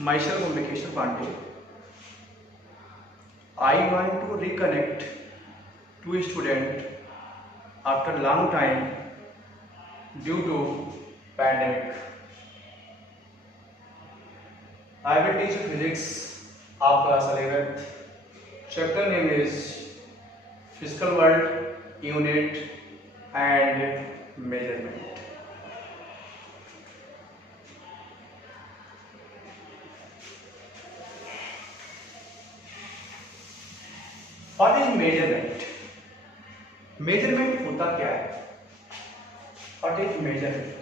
Myself Ambikeshwar Pandey. I want to reconnect to student after long time due to pandemic. I will teach you physics of class 11th. Chapter name is Physical World, Unit and Measurement. What is measurement? Measurement होता क्या है? What is measurement?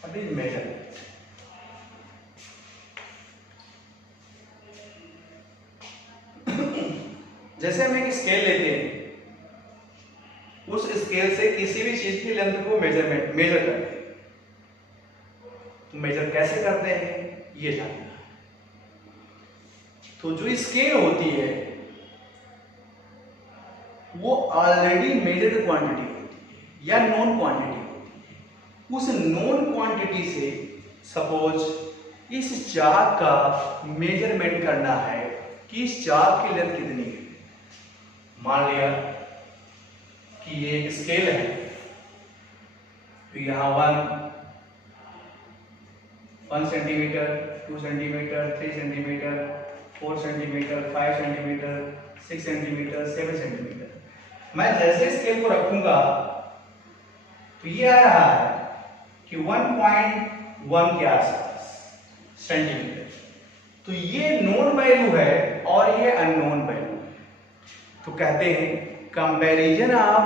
What is measurement? जैसे हम एक scale लेते हैं, उस scale से किसी भी चीज की लेंथ को मेजर करते हैं। तो मेजर कैसे करते हैं ये जानना है। तो जो स्केल होती है वो ऑलरेडी मेजर्ड क्वांटिटी होती है या नॉन क्वांटिटी होती है। उस नॉन क्वांटिटी से सपोज इस चाक का मेजरमेंट करना है कि इस चाक की लेंथ कितनी है। मान लिया कि ये एक स्केल है, तो यहां 1 centimetre, 2 centimetre, 3 centimetre, 4 centimetre, 5 centimetre, 6 centimetre, 7 centimetre. मैं जैसे स्केल को रखूंगा तो ये आ रहा है कि 1.1 के आसपास सेंटीमीटर। तो ये नोन वैल्यू है और ये अननोन वैल्यू है। तो कहते हैं comparison of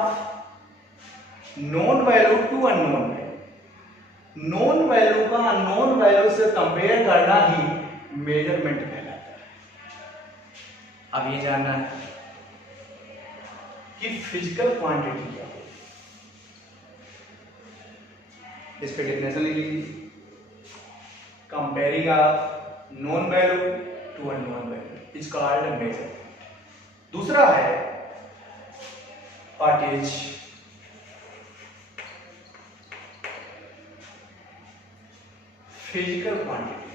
known value to unknown value. Known value का अननोन वैल्यू से कंपेयर करना ही मेजरमेंट कहलाता है। अब ये जानना है कि फिजिकल क्वांटिटी क्या है। इस पे डेफिनेशन लिख लीजिए। Comparing of known value to unknown value is called measurement. दूसरा है what is physical quantity?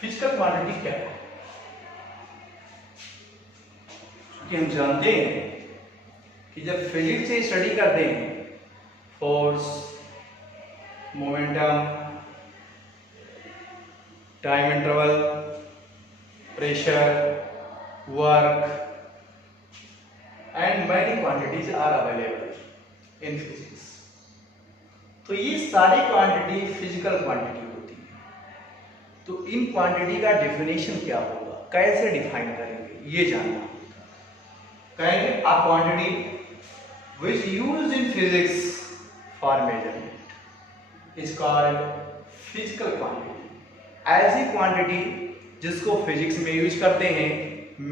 Physical quantity क्या है? क्योंकि हम जानते हैं कि जब फिजिक्स से स्टडी करते हैं force, momentum, time interval, pressure, work and many quantities are available in physics. तो ये सारी क्वांटिटी फिजिकल क्वांटिटी होती है। तो इन क्वांटिटी का डेफिनेशन क्या होगा, कैसे डिफाइन करेंगे, ये जानना होगा। कहेंगे a quantity which used in physics for measurement is called physical quantity। ऐसी क्वांटिटी जिसको फिजिक्स में यूज करते हैं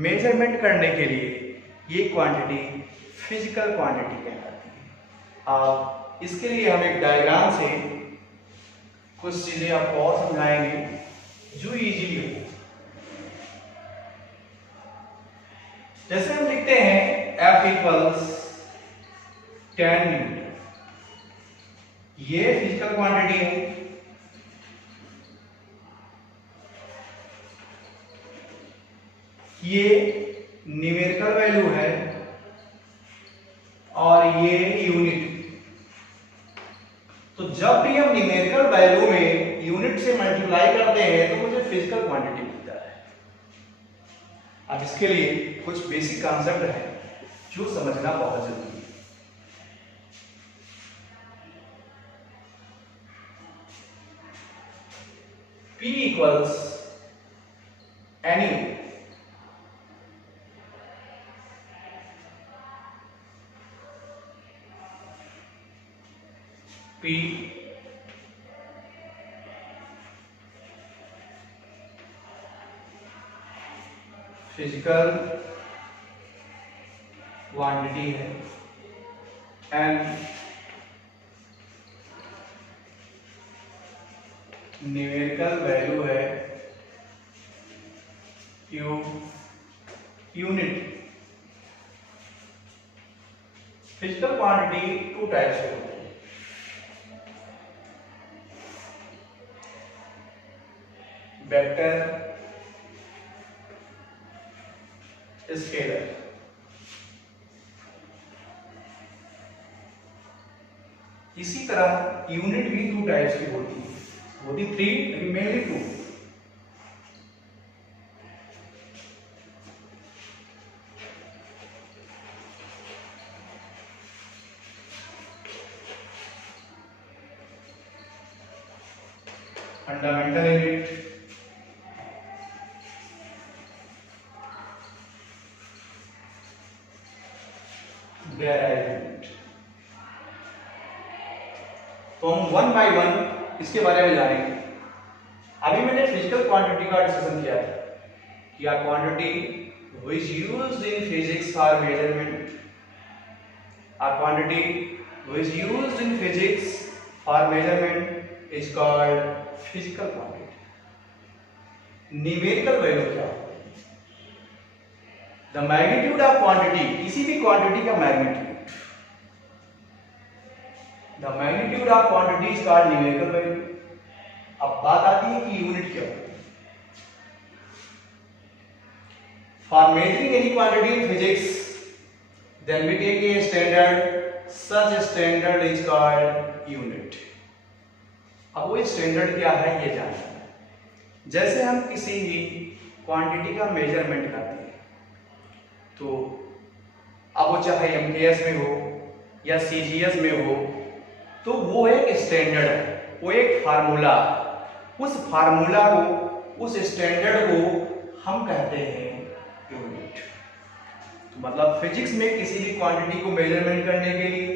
मेजरमेंट करने के लिए, ये क्वांटिटी फिजिकल क्वांटिटी कहलाती है। अब इसके लिए हम एक डायग्राम से कुछ चीजें आपको और समझाएंगे जो इजीली हो। जैसे हम लिखते हैं F इक्वल्स 10 न्यूटन। ये फिजिकल क्वांटिटी है। ये न्यूमेरिकल वैल्यू है और ये यूनिट। तो जब भी हम न्यूमेरिकल वैल्यू में यूनिट से मल्टीप्लाई करते हैं तो मुझे फिजिकल क्वांटिटी मिलता है। अब इसके लिए कुछ बेसिक कॉन्सेप्ट है जो समझना बहुत जरूरी है। P equals any P physical quantity है एंड न्यूमेरिकल वैल्यू है unit. Physical quantity two types के होते हैं, वेक्टर, स्केलर। इसी तरह यूनिट भी टू टाइप्स की होती है, होती थ्री लेकिन mainly two. Fundamental unit, derived unit. तो हम वन बाय वन इसके बारे में जानेंगे। अभी मैंने फिजिकल क्वांटिटी का डिस्कशन किया था कि a quantity which used in physics for measurement, a quantity which used in physics for measurement is called physical quantity. Numerical value क्या है? द मैग्नीट्यूड ऑफ क्वांटिटी, किसी भी क्वांटिटी का magnitude, the magnitude of quantity is called numerical value. अब बात आती है कि यूनिट क्या है। For measuring any quantity in physics, then we take a standard. Such standard is called unit. अब वो स्टैंडर्ड क्या है ये जानना है। जैसे हम किसी भी क्वांटिटी का मेजरमेंट करते हैं, तो अब वो चाहे MKS में हो या CGS में हो, तो वो एक स्टैंडर्ड है, वो एक फार्मूला। उस फार्मूला को, उस स्टैंडर्ड को हम कहते हैं यूनिट। तो मतलब फिजिक्स में किसी भी क्वांटिटी को मेजरमेंट करने के लिए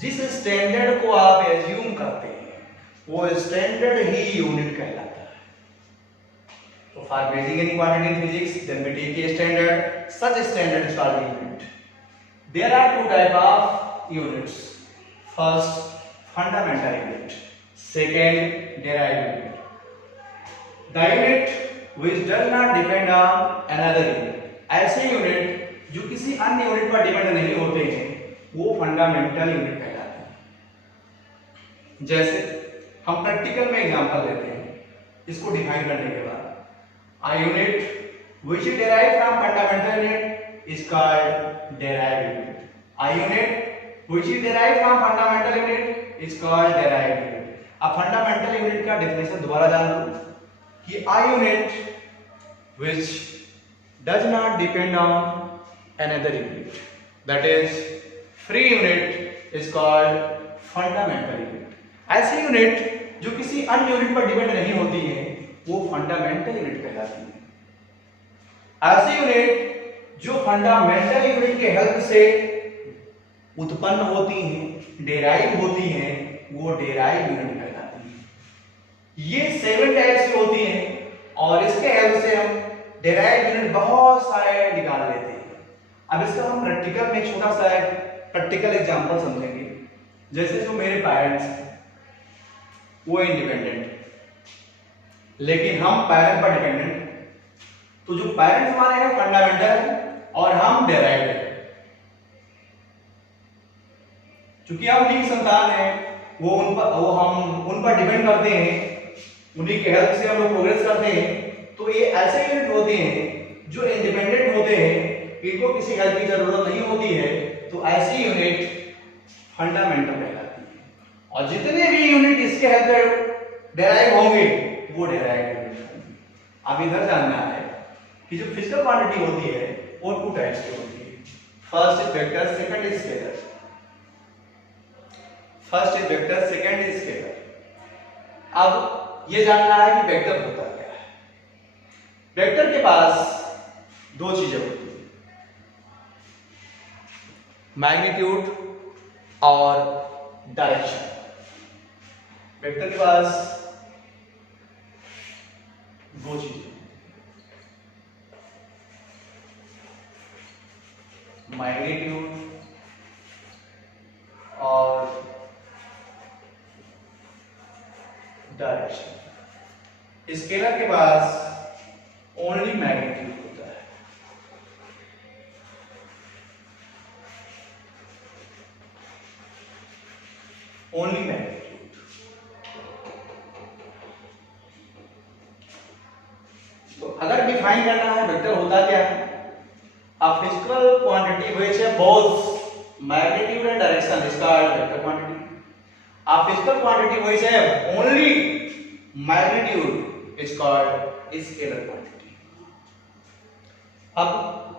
जिस स्टैंडर्ड को आप एज्यूम करते हैं, वो स्टैंडर्ड ही यूनिट कहलाता है। तो for measuring any quantity in physics, then we take a standard, such standard is called unit. There are two type of units. First, fundamental unit, second, derived unit. The unit which does not depend on another unit, ऐसे unit जो किसी अन्य unit पर depend नहीं होते हैं, वो fundamental unit कहलाते हैं। जैसे हम प्रैक्टिकल में एग्जांपल लेते हैं, इसको डिफाइन करने के बाद, a unit which is derived from fundamental unit is called derived unit. A unit which is derived from fundamental unit is called derived unit. अब फंडामेंटल यूनिट का डेफिनेशन दोबारा जान लो कि a unit which does not depend on another unit, that is free unit, is called fundamental unit. ऐसी unit जो किसी अन्य unit पर डिपेंड नहीं होती है, वो फंडामेंटल यूनिट कहलाती है। ऐसी यूनिट जो फंडामेंटल यूनिट के हेल्प से उत्पन्न होती हैं, डेराइव होती हैं, वो डेराइव यूनिट कहलाती है। ये 7 टाइप्स की होती हैं और इसके हेल्प से हम डेराइव यूनिट बहुत सारे निकाल लेते हैं। अब इसका हम प्रैक्टिकल में छोटा सा प्रैक्टिकल एग्जांपल समझेंगे। जैसे जो मेरे पेरेंट्स हैं, वो इंडिपेंडेंट, लेकिन हम पेरेंट पर डिपेंडेंट। तो जो पेरेंट्स हमारे हैं फंडामेंटल है और हम डेराइव्ड है। क्योंकि हम उन्हीं की संतान हैं, वो हम उन पर डिपेंड करते हैं, उन्हीं के हेल्प से हम लोग प्रोग्रेस करते हैं। तो ये ऐसे यूनिट होते हैं जो इंडिपेंडेंट होते हैं, इनको किसी हेल्प की जरूरत नहीं होती है, तो ऐसी यूनिट फंडामेंटल कहलाती है। और जितने भी यूनिट इसके हेल्प से डेराइव होंगे, वो डेराइव्ड यूनिट होंगे। अब इधर जानना है कि जो फिजिकल क्वांटिटी होती है वो 2 टाइप्स की होती है। First is vector, second is scalar. First is vector, second is scalar. अब ये जानना है कि वेक्टर होता क्या है। वेक्टर के पास 2 चीजें होती हैं, मैग्नीट्यूड और डायरेक्शन। वेक्टर के पास 2 चीजें, मैग्नीट्यूड और डायरेक्शन। स्केलर के पास ओनली मैग्नीट्यूड होता है। Only magnitude. तो अगर डिफाइन करना है वेक्टर होता क्या है, a physical quantity which have both magnitude and direction is called vector quantity. A physical quantity which have only magnitude is called scalar quantity. अब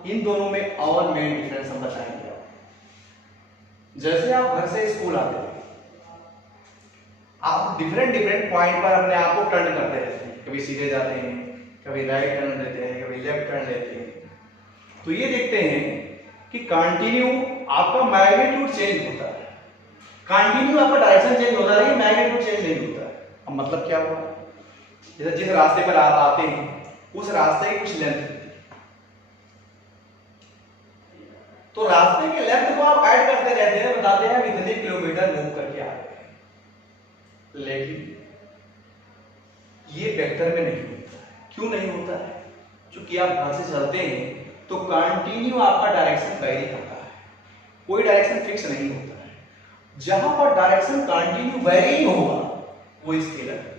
इन दोनों में और मेन डिफरेंस हम बताएंगे। जैसे आप घर से स्कूल आते हैं, आप डिफरेंट पॉइंट पर अपने आप को टर्न करते रहते हैं, कभी सीधे जाते हैं, कभी राइट टर्न लेते हैं, कभी लेफ्ट टर्न लेते हैं। तो ये देखते हैं कि कंटिन्यू आपका मैग्नीट्यूड चेंज होता है, कंटिन्यू आपका डायरेक्शन चेंज होता है, लेकिन मैग्नीट्यूड चेंज नहीं होता है। अब मतलब क्या हुआ, जैसे जिस रास्ते पर आप आते हैं उस रास्ते की कुछ लेंथ होती है, तो रास्ते के लेंथ को आप ऐड करते रहते हैं, बताते हैं कितने किलोमीटर मूव करके आ रहे हैं, लेकिन ये वेक्टर में नहीं होता है। क्यों नहीं होता है? क्योंकि आप घर से चलते हैं तो कंटिन्यू आपका डायरेक्शन वेरी करता है, कोई डायरेक्शन फिक्स नहीं होता है। जहां पर डायरेक्शन कंटिन्यू वेरी होगा वो स्केलर है।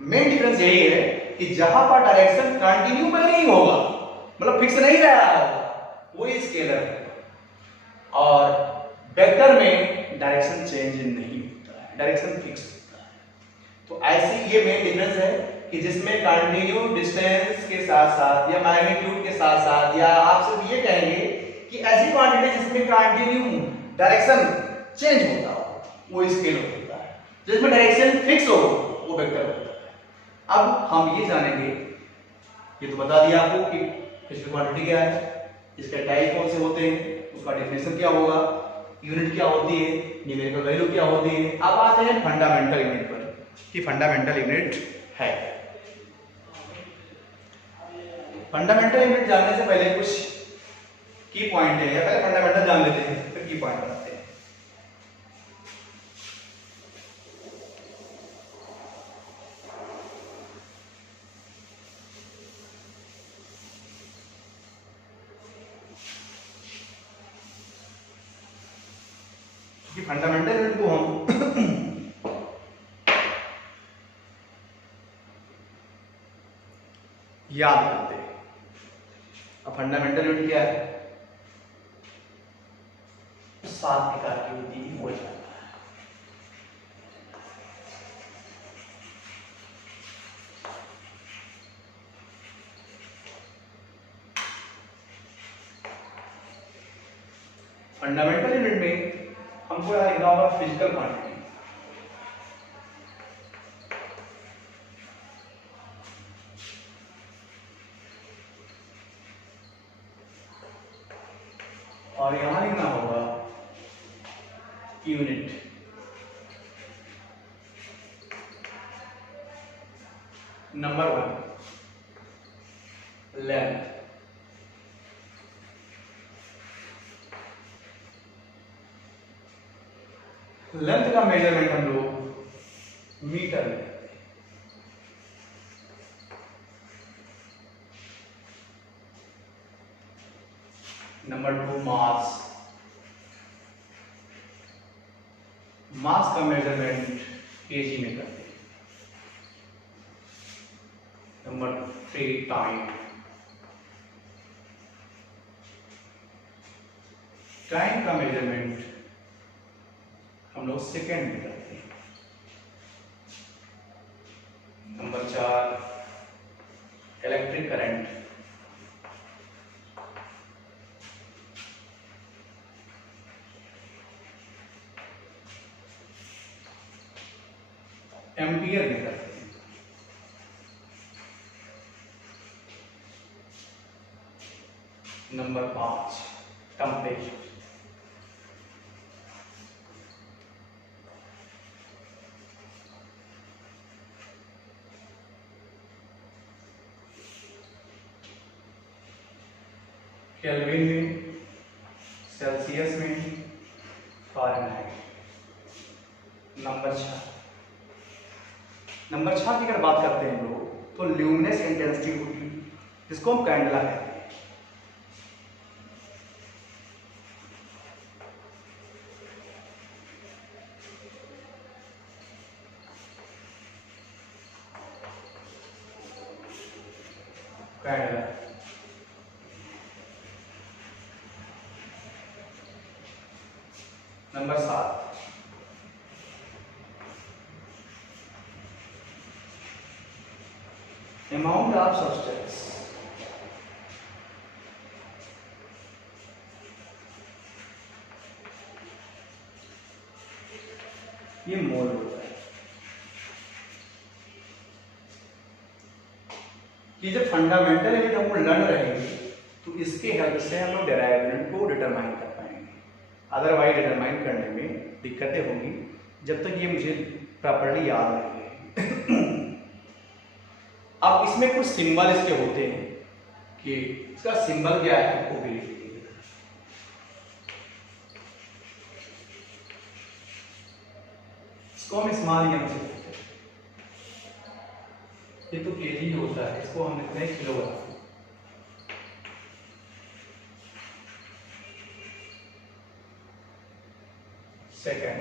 मेन डिफरेंस यही है कि जहां पर डायरेक्शन कंटिन्यू वेरी होगा, मतलब फिक्स नहीं रहा होगा, वो स्केलर है। और वेक्टर में डायरेक्शन चेंज नहीं होता है, डायरेक्शन फिक्स होता है। तो ऐसी ये मेन डिफरेंस है कि जिसमें कंटिन्यू डिस्टेंस के साथ साथ या मैग्नीट्यूड के साथ साथ, या आप सिर्फ ये कहेंगे कि ऐसी क्वांटिटी जिसमें कंटिन्यू डायरेक्शन चेंज होता हो वो स्केलर होता है, जिसमें डायरेक्शन फिक्स हो वो वेक्टर होता है। अब हम ये जानेंगे, ये तो बता दिया आपको कि फिजिकल क्वांटिटी क्या है, इसके टाइप कौन से होते हैं, उसका डेफिनेशन क्या होगा, यूनिट क्या होती है, न्यूमेरिकल वैल्यू क्या होती है। अब आते हैं फंडामेंटल यूनिट पर कि फंडामेंटल यूनिट है। फंडामेंटल यूनिट जानने से पहले कुछ की पॉइंट है, या पहले फंडामेंटल जान लेते हैं फिर की पॉइंट बताते हैं। कि फंडामेंटल यूनिट को हम याद करते हैं। अब फंडामेंटल यूनिट क्या है, 7 प्रकार की होती है, वो जानना है। फंडामेंटल यूनिट में हमको यहाँ लिखना होगा फिजिकल क्वांटिटी। और यहां लिखना होगा यूनिट। नंबर 1 लेंथ, लेंथ का मेजरमेंट हम लोग मीटर में करते हैं। नंबर 2 मास, मास का मेजरमेंट केजी में करते हैं। नंबर 3 टाइम, टाइम का मेजरमेंट हम लोग सेकेंड में करते हैं। नंबर 4 इलेक्ट्रिक करंट, एम्पियर में करते हैं। नंबर 5 टेम्परेचर, केल्विन में, सेल्सियस में, फ़ारेनहाइट। नंबर 6 नंबर 6 की अगर बात करते हैं हम लोग, तो ल्यूमिनस इंटेंसिटी होती है, जिसको हम कैंडला कहते हैं। Candela. Number 7, amount of substance, ये मोल होता है। ये जब फंडामेंटल यूनिट हम लोग लर्न रहेंगे तो इसके हेल्प से हम लोग डेराइव यूनिट को डिटरमाइन कर पाएंगे, अदरवाइज डिटरमाइन करने में दिक्कतें होंगी जब तक ये मुझे प्रॉपर्ली याद नहीं है। अब इसमें कुछ सिंबल इसके होते हैं कि इसका सिंबल क्या है, वो भी लिख लीजिए। इसको हम स्मॉल एम से लिखते हैं, ये तो केजी होता है, इसको हम लिखते हैं किलोग्राम। सेकेंड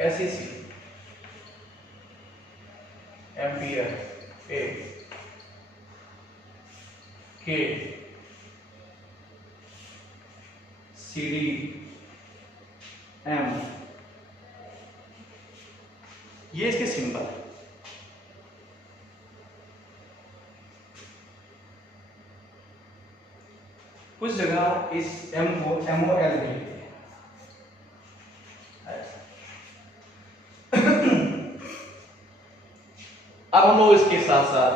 एसईसी, एम्पियर, ए, के, सीडी, एम, ये इसके सिंबल है। कुछ जगह इस एम को MOL भी लिखते हैं। अब हम लोग इसके साथ साथ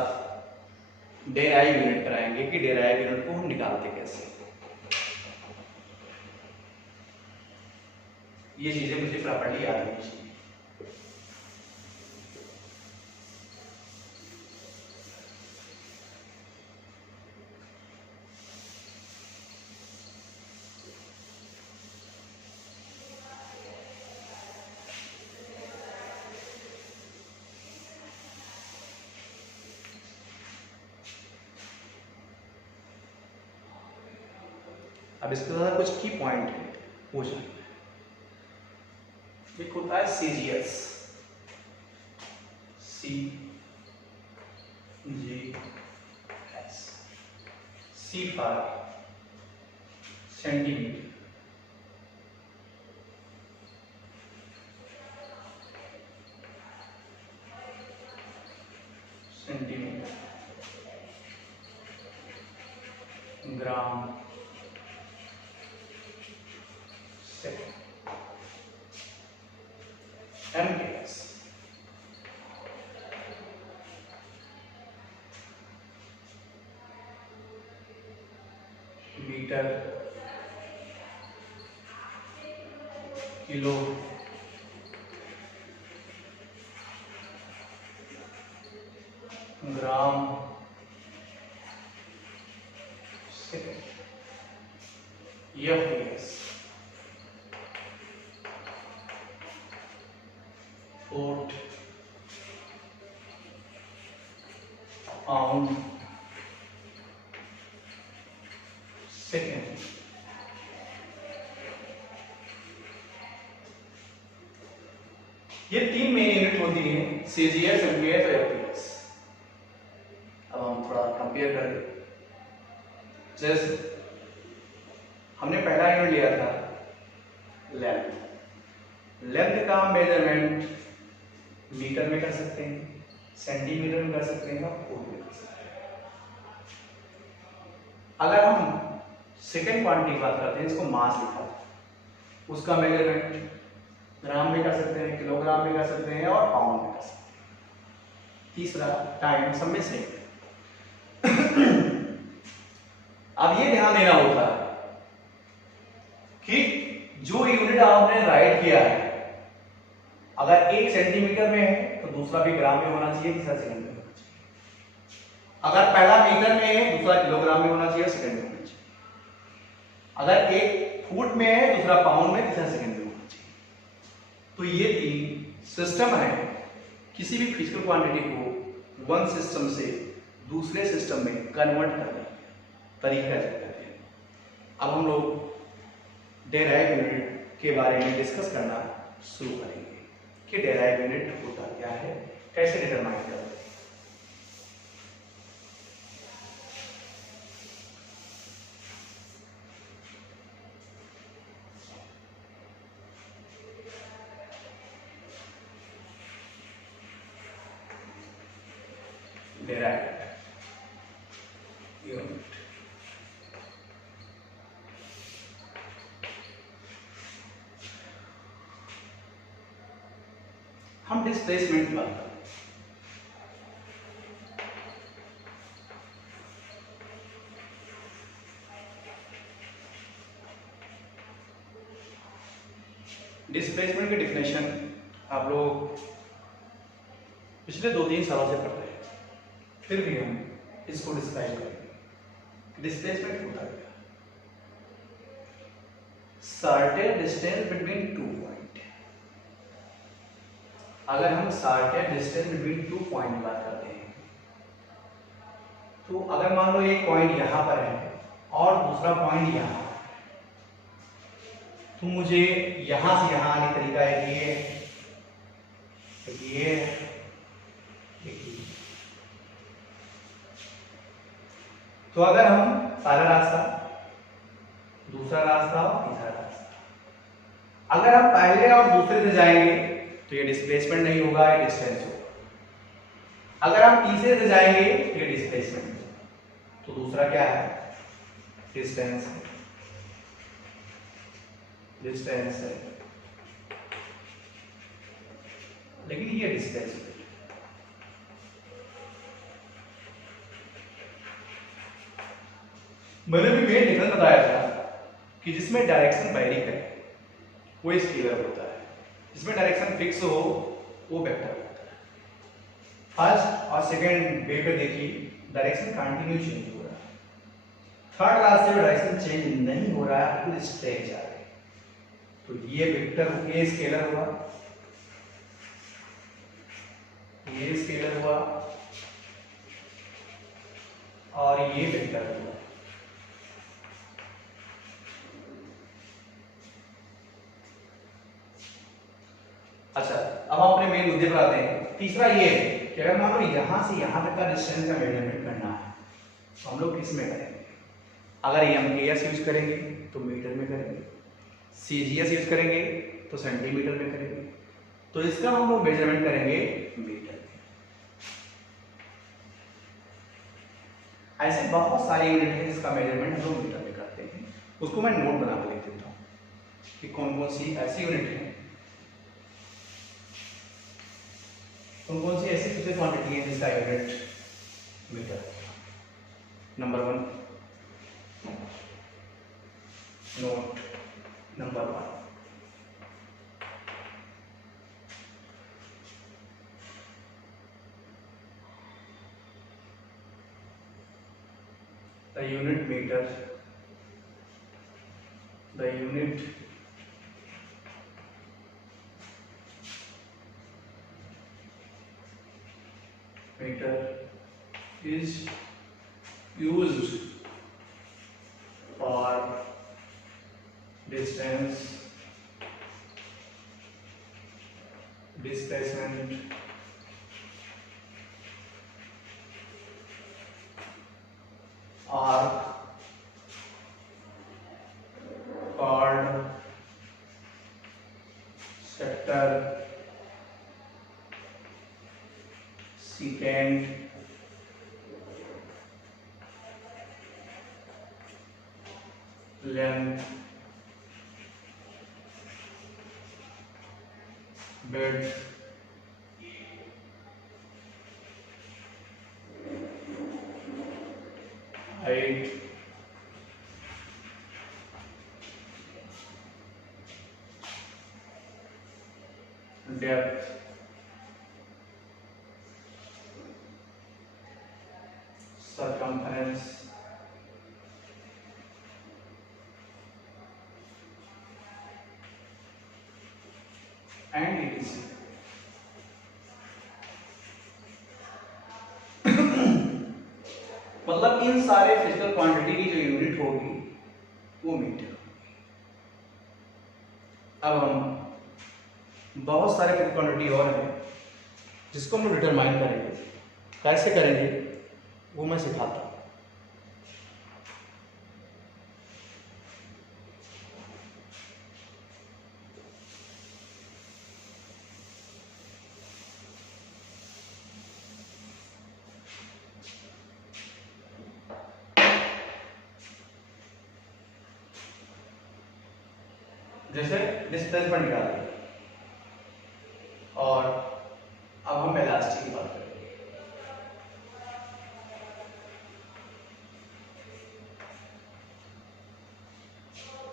डेराइव यूनिट कराएंगे कि डेराइव यूनिट को हम निकालते कैसे। ये चीजें मुझे प्रॉपर्ली याद होनी चाहिए। अब इसके साथ कुछ की पॉइंट है हो जाए। एक होता है CGS, CGS, C for centimetre, gram, MKS, metre, kilo, gram, second, FPS, foot, pound, second. ये 3 मेन यूनिट होती हैं, CGS, MPS और FPS। अब हम थोड़ा कंपेयर करें। जैसे हमने पहला यूनिट लिया था लेंथ। लेंथ का मेजरमेंट मीटर में कर सकते हैं, सेंटीमीटर में कर सकते हैं और फुट में कर सकते हैं। अगर हम सेकेंड क्वांटिटी की बात करते हैं, इसको मास लिखा था, उसका मेजरमेंट ग्राम में कर सकते हैं, किलोग्राम में कर सकते हैं और पाउंड में कर सकते हैं। तीसरा टाइम, सब में सेम। अब ये ध्यान देना होता है कि जो यूनिट आपने राइट किया है, अगर 1 सेंटीमीटर में है तो दूसरा भी ग्राम में होना चाहिए, तीसरा सेकंड में होना चाहिए। अगर पहला मीटर में है, दूसरा किलोग्राम में होना चाहिए, सेकंड में होना चाहिए। अगर एक फुट में है, दूसरा पाउंड में, तीसरा सेकंड में होना चाहिए। तो ये 3 सिस्टम है किसी भी फिजिकल क्वांटिटी को वन सिस्टम से दूसरे सिस्टम में कन्वर्ट करने का तरीका जानते हैं। अब हम लोग डेराइव यूनिट के बारे में डिस्कस करना शुरू करेंगे कि डेराइव यूनिट होता क्या है, कैसे डिटरमाइन करते हैं। डेराइव यूनिट हम डिस्प्लेसमेंट की बात करें। डिस्प्लेसमेंट की डिफिनेशन आप लोग पिछले 2-3 सालों से पढ़ रहे हैं, फिर भी हम इसको डिस्क्राइब करेंगे। डिस्प्लेसमेंट होता है certain distance between two point. अगर हम certain distance between two point की बात करते हैं, तो अगर मान लो एक पॉइंट यहां पर है और दूसरा पॉइंट यहां, तो मुझे यहां से यहां आने तरीका है ये तो अगर हम पहला रास्ता, दूसरा रास्ता और तीसरा रास्ता, अगर हम पहले और दूसरे से जाएंगे तो ये डिस्प्लेसमेंट नहीं होगा, ये डिस्टेंस होगा। अगर हम तीसरे से जाएंगे तो ये डिस्प्लेसमेंट होगा। तो दूसरा क्या है? डिस्टेंस है, डिस्टेंस है, लेकिन ये डिस्टेंस है। मैंने भी मेन डिफरेंस बताया था कि जिसमें डायरेक्शन वेरी करे वो स्केलर होता है, जिसमें डायरेक्शन फिक्स हो वो वेक्टर होता है। फर्स्ट और सेकंड वे पे देखिए डायरेक्शन कंटिन्यू चेंज हो रहा है, थर्ड रास्ते में डायरेक्शन चेंज नहीं हो रहा है, खुद स्ट्रेट जा रहे हैं। तो ये वेक्टर ये स्केलर हुआ, ये स्केलर हुआ और ये वेक्टर हुआ। अच्छा, अब हम अपने मेन मुद्दे पर आते हैं। तीसरा ये है कि अगर मान लो यहां से यहां तक का डिस्टेंस का मेजरमेंट करना है तो हम लोग किस में करेंगे? अगर एमकेएस यूज करेंगे तो मीटर में करेंगे, सीजीएस यूज करेंगे तो सेंटीमीटर में करेंगे, तो इसका हम लोग मेजरमेंट करेंगे मीटर में। ऐसे बहुत सारे यूनिट हैं जिसका मेजरमेंट हम लोग मीटर में करते हैं, उसको मैं नोट बना के लिख देता हूं कि कौन कौन सी ऐसी यूनिट है, कौन सी ऐसी फिजिकल क्वांटिटी है जिसका unit metre. Number 1 note, number 1 the unit meter, the unit meter is used for distance, displacement, are called sector, secant, length, width, height, depth, circumference, and etc. मतलब इन सारे फिजिकल क्वांटिटी की जो unit होगी वो metre. अब हम बहुत सारे फिजिकल क्वांटिटी और हैं जिसको हम डिटरमाइन करेंगे। कैसे करेंगे वो मैं सिखाता हूँ। जैसे डिस्प्लेसमेंट निकाल दिया और अब हम वेलोसिटी की बात करेंगे।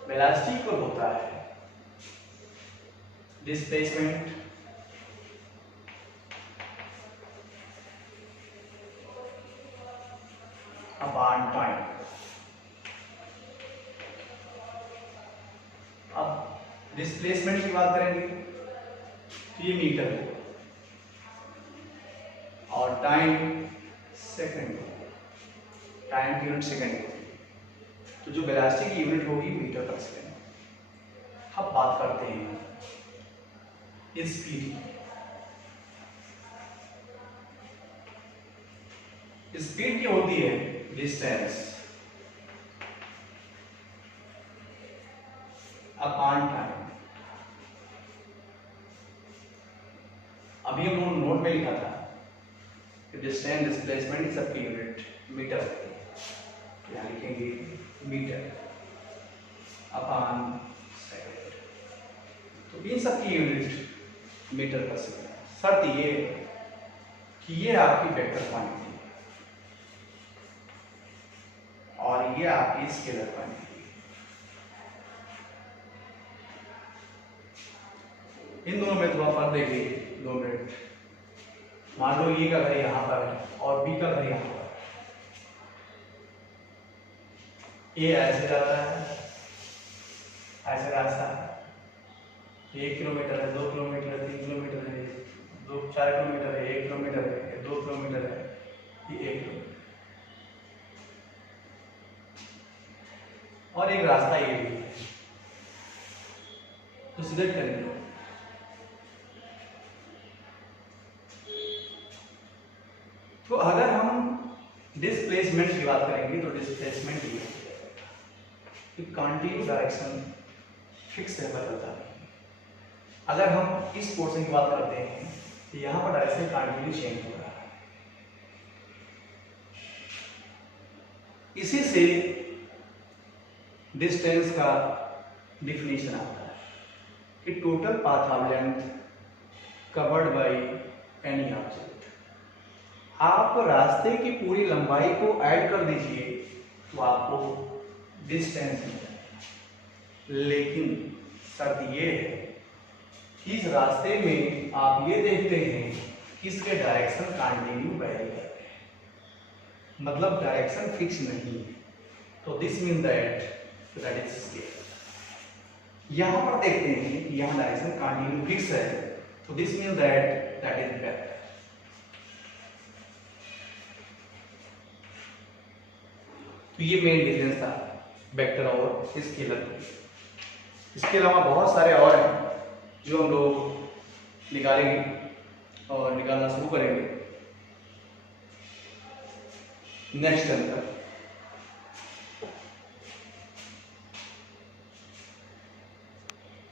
वेलोसिटी को होता है डिस्प्लेसमेंट अपॉन टाइम। अब डिस्प्लेसमेंट की बात करेंगे तो ये मीटर है और टाइम सेकंड, टाइम की यूनिट सेकंड होगी, तो जो वेलोसिटी की यूनिट होगी मीटर पर सेकंड। अब बात करते हैं स्पीड। स्पीड की होती है डिस्टेंस अपॉन टाइम। अभी हम लोगों ने नोट में लिखा था कि डिस्टेंस डिस्प्लेसमेंट की सबकी यूनिट मीटर होती है, यहाँ लिखेंगे मीटर अपॉन सेकंड। तो इन सबकी यूनिट मीटर पर सेकंड। शर्त ये है कि ये आपकी वेक्टर क्वांटिटी और ये आपकी स्केलर क्वांटिटी। इन दोनों में थोड़ा फर्क देखिए, 2 मिनट। मान लो ये का घर यहाँ पर है और बी का घर यहाँ पर। ए ऐसे जाता है, ऐसे रास्ता है, 1 किलोमीटर है, 2 किलोमीटर है, 3 किलोमीटर है, 4 किलोमीटर है, 1 किलोमीटर है, 2 किलोमीटर है, ये 1 किलोमीटर और एक रास्ता ये भी है। तो सिलेक्ट करेंगे। तो अगर हम डिस्प्लेसमेंट की बात करेंगे तो डिस्प्लेसमेंट ये कि कंटिन्यू डायरेक्शन फिक्स है, बदलता नहीं। अगर हम इस पोर्शन की बात करते हैं तो यहाँ पर डायरेक्शन कंटिन्यू चेंज हो रहा है। इसी से डिस्टेंस का डिफिनेशन आता है कि total path of length covered by any object. आप रास्ते की पूरी लंबाई को ऐड कर दीजिए तो आपको डिस्टेंस मिलेगा, लेकिन शर्त ये है कि इस रास्ते में आप ये देखते हैं कि इसके डायरेक्शन कंटिन्यू वेरी कर रहे हैं, मतलब डायरेक्शन फिक्स नहीं है। तो this mean that is scalar. यहां पर देखते हैं कि यहां डायरेक्शन कंटिन्यू फिक्स है, तो this mean that is vector. तो ये मेन डिफरेंस था वेक्टर और स्केलर। इसके अलावा बहुत सारे और हैं जो हम लोग निकालेंगे और निकालना शुरू करेंगे नेक्स्ट टर्म तक।